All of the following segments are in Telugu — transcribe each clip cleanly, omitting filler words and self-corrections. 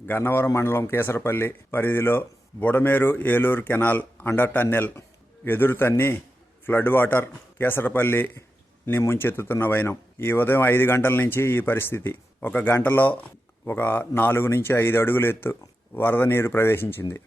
గన్నవరం మండలం కేసరపల్లి పరిధిలో Budameru Eluru canal under tunnel ఎదురుతన్ని ఫ్లడ్ వాటర్ కేసరపల్లిని ముంచెత్తుతున్న వైనం. ఈ ఉదయం 5 గంటల నుంచి ఈ పరిస్థితి. ఒక గంటలో ఒక 4 నుంచి 5 అడుగులు ఎత్తు వరద నీరు ప్రవేశించింది.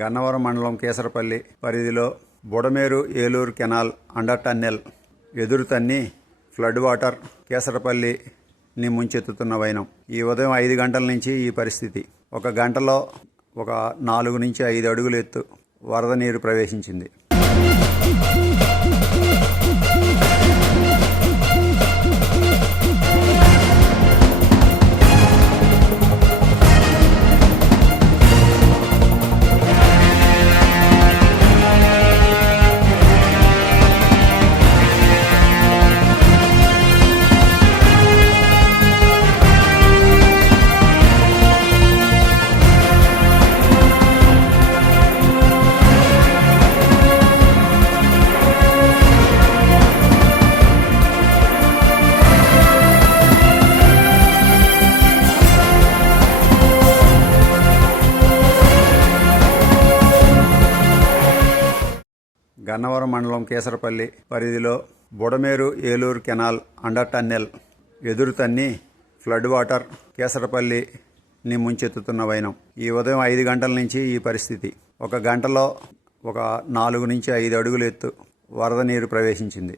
గన్నవరం మండలం కేసరపల్లి పరిధిలో Budameru Eluru canal under tunnel ఎదురుతన్ని ఫ్లడ్ వాటర్ కేసరపల్లిని ముంచెత్తుతున్న వైనం. ఈ ఉదయం 5 గంటల నుంచి ఈ పరిస్థితి. ఒక గంటలో ఒక 4 నుంచి 5 అడుగులు ఎత్తు వరద నీరు ప్రవేశించింది. గన్నవరం మండలం కేసరపల్లి పరిధిలో Budameru Eluru canal under tunnel ఎదురుతన్ని ఫ్లడ్ వాటర్ కేసరపల్లిని ముంచెత్తుతున్న వైనం. ఈ ఉదయం 5 గంటల నుంచి ఈ పరిస్థితి. ఒక గంటలో ఒక 4 నుంచి 5 అడుగులు ఎత్తు వరద నీరు ప్రవేశించింది.